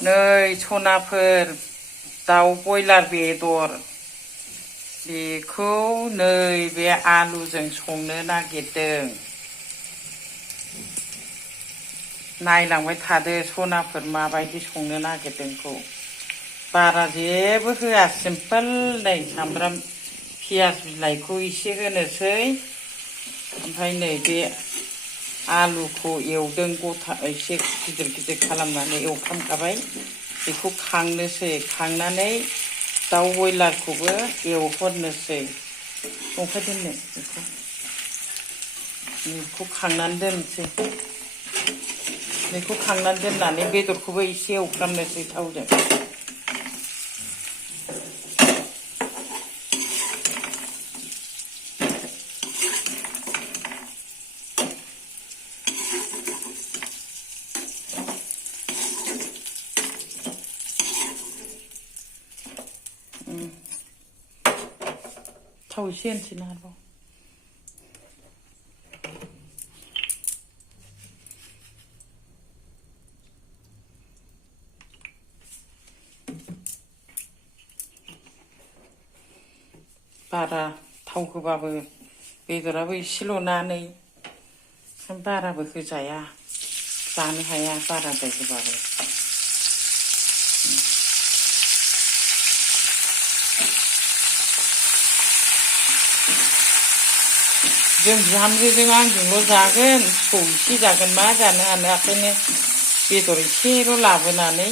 नै सनाफोर दाउ बयलार बेदर बेखौ नैबे आलुजों संनो नागिरदों। नायलांबाय थादो सनाफोर माबायदि संनो नागिरदोंखौ। बारा जेबो होआ सिम्पोल नै सामब्राम पियाज बिलाइखौ एसे होनोसै ओमफ्राय नै बे आलुखौ एवदों गथा एसे गिदिर गिदिर खालामनानै एवफ्रामखाबाय बेखौ खांनोसै खांनानै दाउ बयलारखौबो एवहरनोसै संखाय दोननो बेखौ खांनानै दोनसै बेखौ खांनानै दोननानै बेदरखौबो एसे एवफ्रामनोसै थावजों। थाव एसे होनसै ना आरोबाव बारा थाव होबाबो बेदराबो एसेल'ना नै बाराबो होजाया जानो हाया बाराद्राय होबाबो। जों बिहामजोजों आंजोंल' जागोन फिसौ एसे जागोन मा जानो हानो ओंखायनो बेदर एसेल' लाबोनानै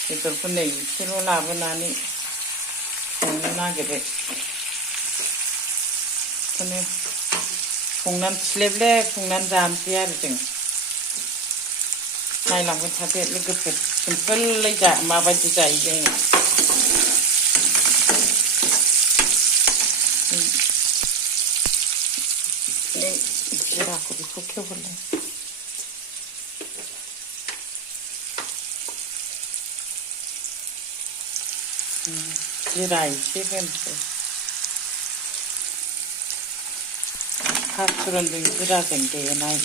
बेदरखौ नै एसेल' लाबोनानै संनो नागिरदों। बेखौनो संनानै थिलेबलेब संनानै जानोसै आरो जों। नायलांबाय थादो लोगोफोर सिम्पोलै माबायदि जायो जोङो। जिराखौ बेखौ खेवहरलाय जिरा एसे होनोसै पाँचफोरनजों जिराजों देनाय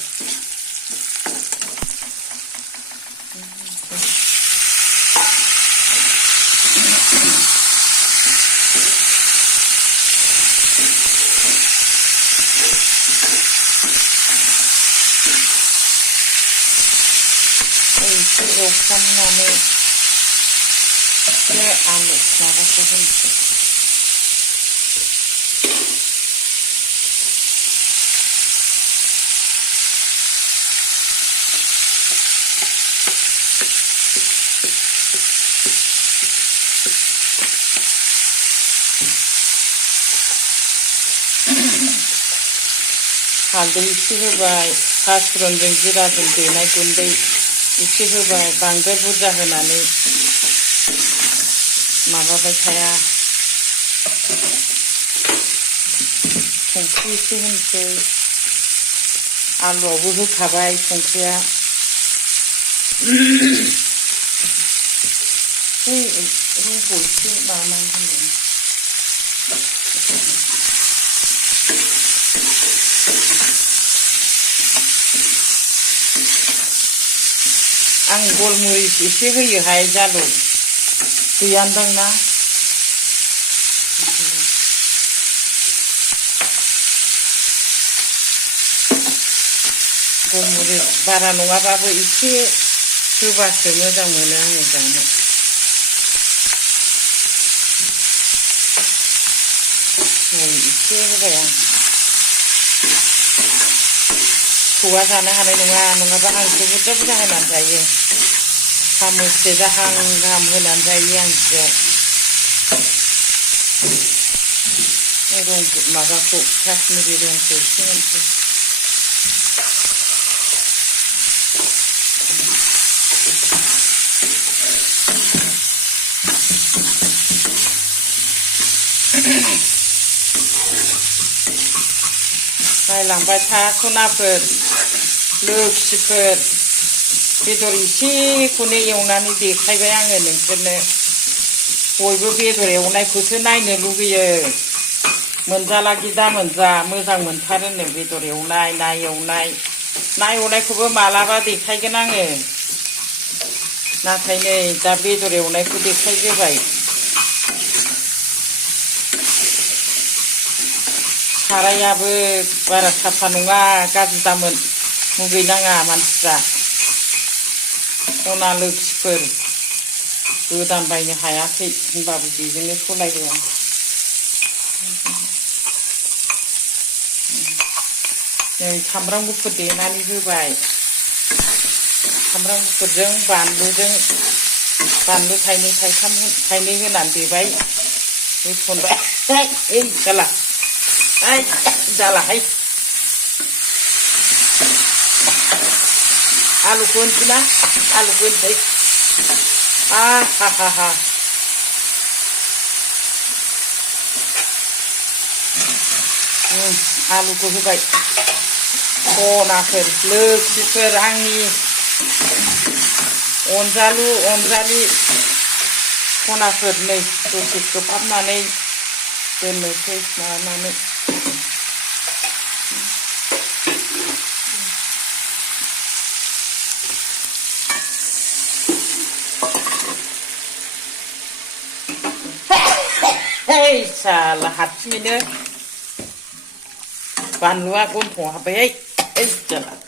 एसे एवफ्रामनानै बे आलु माबाखौ होनोसै हालदै एसे होबाय पाँचफोरनजों जिराजों देनाय गुन्दै एसे होबाय बांद्राय बुरजा होनानै माबाबाय थाया संख्रि एसे होनोसै आलुआवबो होखाबाय संख्रिया रुखौ एसे माबानानै होनदों आं गलमरिच एसे होयोहाय जालुक गैयानदां ना गलमरिच बारा नङाबाबो एसे होबासो मोजां मोनो आङो जानो। एसे होबाय आं फिसौआ जानो हानाय नङा नङाबा आंसो बुरजा बुरजा होनानै जायो सामससे जाहां गाहाम होनानै जायो आं बिदियाव रं माबाखौ काश्मिरि रंखौ एसे होनसै नायलांबाय था सनाफोर लोक्षिफोर बेदर एसेखौनो एवनानै देखायबाय आङो नोंसोरनो बयबो बेदर एवनायखौसो नायनो लुगैयो मोनजालागि दा मोनजा मोजां मोनथारोनो बेदर एवनाय ना एवनायखौबो मालाबा देखायगोन आङो नाथाय नै दा बेदर एवनायखौ देखायग्रोबाय सारायाबो बारा साफा नङा गाज्रि दामोन मुगैनाङा मानसिफ्रा सना लोखिफोर गोदान बायनो हायाखै होनबाबो बेजोंनो सलायदों आं नै सामब्राम गुफुर देनानै होबाय सामब्राम गुफुरजों बानलुजों बानलु थाइनै थाइथाम थाइनै होनानै देबाय होसनबाय ओइ जाला ओइ जालाहाय आलुखौ होनसै ना आलुखौ होनसै हा हा आलुखौ होबाय सनाफोर लोखिफोर आंनि अनजालु अनजालि सनाफोर नै दसे खोबहाबनानै दोननोसै माबानानै hey salah hatsinya bahanlu aku mau apa ya jalan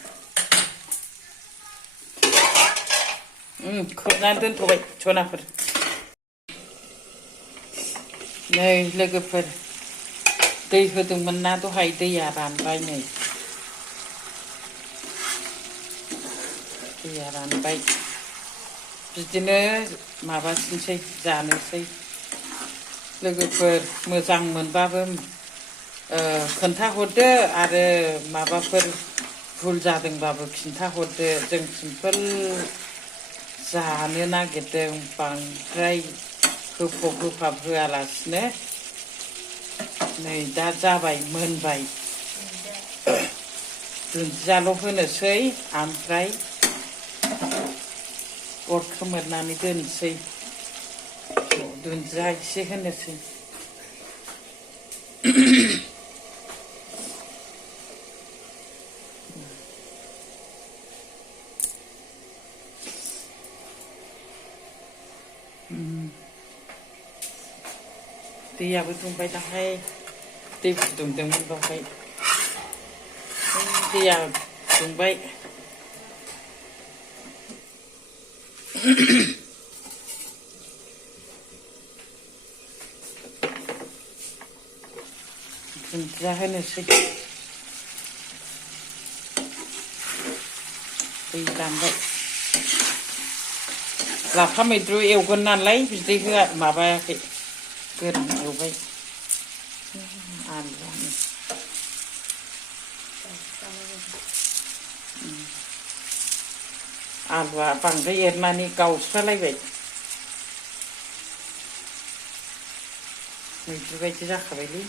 nanti tuh baik cona per nih lagi per teh itu mana tuh hai teh yaran baik nih yaran baik बिदिनो माबासिनोसै जानोसै लोगोफोर मोजां मोनबाबो खोन्थाहरदो आरो माबाफोर भुल जादोंबाबो खिन्थाहरदो जों सिम्पोल जानो नागिरदों बांद्राय होफब होफाब होआलासिनो नै दा जाबाय मोनबाय दुन्दियाल' होनोसै ओमफ्राय अर खोमोरनानै दोनसै दुन्दिया एसे होनोसै दैयाबो दुंबाय दाहाय दै फुदुंदोंमोन बावहाय दैया दुंबाय दुन्दिया होनोसै दै दानबाय लाफा मैद्रु एवगोन नालाय बिदै होआ माबायाखै गोरान एवबाय आलुआनो आलुआ बांद्राय एरनानै गावस्रालायबाय मैद्रु बायदि जाखाबायलै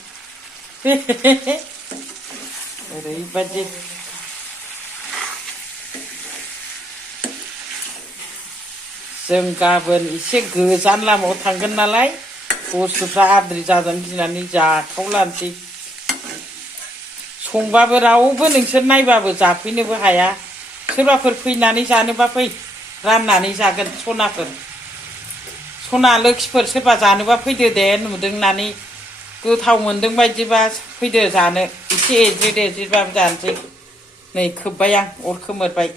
ओरैबायदि जों गाबोन एसे गोजान लामायाव थांगोन नालाय बुस्थुफ्रा आद्रि जाजानो गिनानै जाखावलानोसै संबाबो रावबो नोंसोर नायबाबो जाफैनोबो हाया सोरबाफोर फैनानै जानोबा फै राननानै जागोन सनाफोर सना लोखिफोर सोरबा जानोबा फैदो दे नुदों होननानै गोथाव मोनदों बायदिबा फैदो जानो एसे एज्रिद एज्रिदबाबो जानोसै नै खोब्बाय आं अर खोमोरबाय